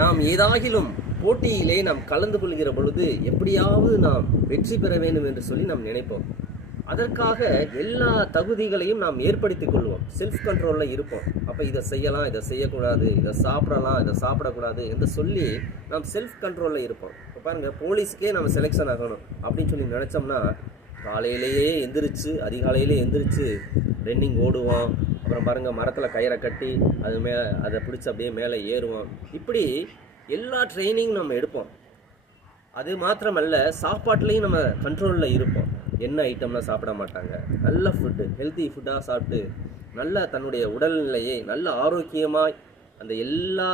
நாம் ஏதாகிலும் போட்டியிலே நாம் கலந்து கொள்கிற பொழுது எப்படியாவது நாம் வெற்றி பெற வேண்டும் என்று சொல்லி நாம் நினைப்போம். அதற்காக எல்லா தகுதிகளையும் நாம் ஏற்படுத்திக் கொள்வோம். செல்ஃப் கண்ட்ரோலில் இருப்போம். அப்போ இதை செய்யலாம் இதை செய்யக்கூடாது இதை சாப்பிடலாம் இதை சாப்பிடக்கூடாது என்று சொல்லி நாம் செல்ஃப் கண்ட்ரோலில் இருப்போம். இப்போ பாருங்கள் போலீஸ்க்கே நம்ம செலெக்ஷன் ஆகணும் அப்படின்னு சொல்லி நினச்சோம்னா காலையிலேயே எந்திரிச்சு அதிகாலையிலே எந்திரிச்சு ரன்னிங் ஓடுவோம். அப்புறம் பாருங்கள் மரத்தில் கயிறை கட்டி அது மேலே அதை பிடிச்சி அப்படியே மேலே ஏறுவோம். இப்படி எல்லா ட்ரைனிங் நம்ம எடுப்போம். அது மாத்திரமல்ல சாப்பாட்டுலேயும் நம்ம கண்ட்ரோலில் இருப்போம். என்ன ஐட்டம்லாம் சாப்பிட மாட்டாங்க? நல்ல ஃபுட்டு ஹெல்த்தி ஃபுட்டாக சாப்பிட்டு நல்ல தன்னுடைய உடல்நிலையை நல்ல ஆரோக்கியமாய் அந்த எல்லா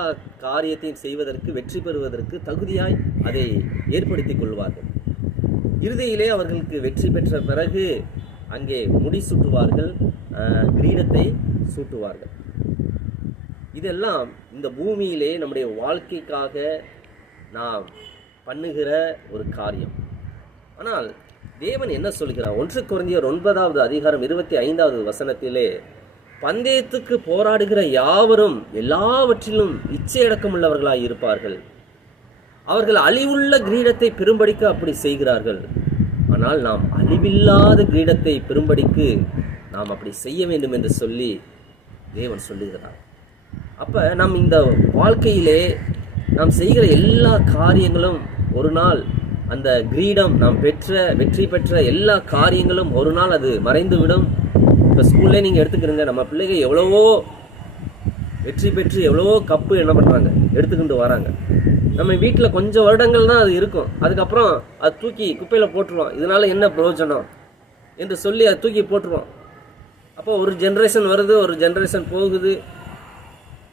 காரியத்தையும் செய்வதற்கு வெற்றி பெறுவதற்கு தகுதியாய் அதை ஏற்படுத்தி கொள்வார்கள். இறுதியிலே அவர்களுக்கு வெற்றி பெற்ற பிறகு அங்கே முடி சூட்டுவார்கள் கிரீடத்தை சூட்டுவார்கள். இதெல்லாம் இந்த பூமியிலே நம்முடைய வாழ்க்கைக்காக நாம் பண்ணுகிற ஒரு காரியம். ஆனால் தேவன் என்ன சொல்கிறார்? ஒன்று குறைந்தியர் ஒன்பதாவது அதிகாரம் இருபத்தி ஐந்தாவது வசனத்திலே பந்தயத்துக்கு போராடுகிற யாவரும் எல்லாவற்றிலும் இச்சையடக்கம் உள்ளவர்களாய் இருப்பார்கள் அவர்கள் அழிவுள்ள கிரீடத்தை பெரும்படிக்க அப்படி செய்கிறார்கள். ஆனால் நாம் அழிவில்லாத கிரீடத்தை பெரும்படிக்கு நாம் அப்படி செய்ய வேண்டும் என்று சொல்லி தேவன் சொல்லுகிறார். அப்போ நாம் இந்த வாழ்க்கையிலே நாம் செய்கிற எல்லா காரியங்களும் ஒரு நாள் அந்த கிரீடம் நாம் பெற்ற வெற்றி பெற்ற எல்லா காரியங்களும் ஒரு நாள் அது மறைந்துவிடும். இப்போ ஸ்கூல்லே நீங்கள் எடுத்துக்கிறீங்க நம்ம பிள்ளைங்க எவ்வளவோ வெற்றி பெற்று எவ்வளவோ கப்பு என்ன பண்ணுறாங்க எடுத்துக்கிட்டு வராங்க. நம்ம வீட்டில் கொஞ்சம் வருடங்கள் தான் அது இருக்கும். அதுக்கப்புறம் அது தூக்கி குப்பையில் போட்டுருவோம். இதனால் என்ன பிரயோஜனம்? என்று சொல்லி அதை தூக்கி போட்டுருவோம். அப்போ ஒரு ஜென்ரேஷன் வருது ஒரு ஜென்ரேஷன் போகுது.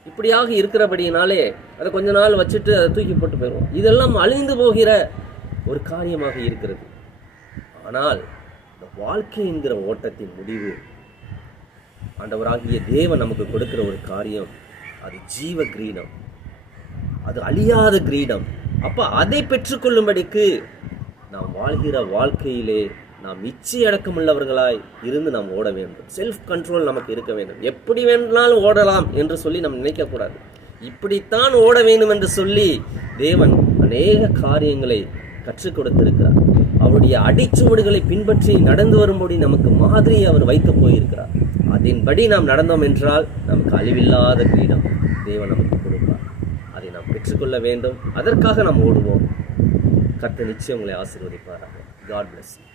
இப்படியாக இருக்கிறபடியினாலே அதை கொஞ்ச நாள் வச்சுட்டு அதை தூக்கி போட்டு போயிடுவோம். இதெல்லாம் அழிந்து போகிற ஒரு காரியமாக இருக்கிறது. ஆனால் இந்த வாழ்க்கை என்கிற ஓட்டத்தின் முடிவு ஆண்டவராகிய தேவன் நமக்கு கொடுக்கிற ஒரு காரியம் அது ஜீவ கிரீடம். அது அழியாத கிரீடம். அப்போ அதை பெற்றுக்கொள்ளும்படிக்கு நாம் வாழ்கிற வாழ்க்கையிலே நாம் இச்சை அடக்கமுள்ளவர்களாய் இருந்து நாம் ஓட வேண்டும். செல்ஃப் கண்ட்ரோல் நமக்கு இருக்க வேண்டும். எப்படி வேணும்னாலும் ஓடலாம் என்று சொல்லி நாம் நினைக்கக்கூடாது இப்படித்தான் ஓட வேண்டும் என்று சொல்லி தேவன் அநேக காரியங்களை கற்றுக் கொடுத்திருக்கிறார். அவருடைய அடிச்சுவடுகளை பின்பற்றி நடந்து வரும்படி நமக்கு மாதிரி அவர் வைத்து போயிருக்கிறார். அதன்படி நாம் நடந்தோம் என்றால் நமக்கு அழிவில்லாத கிரீடம். தேவன் நமக்கு கொடுப்பார் வேண்டும். அதற்காக நாம் ஓடுவோம். கர்த்தர் நிச்சயம் உங்களை ஆசீர்வதிப்பாராக. God plus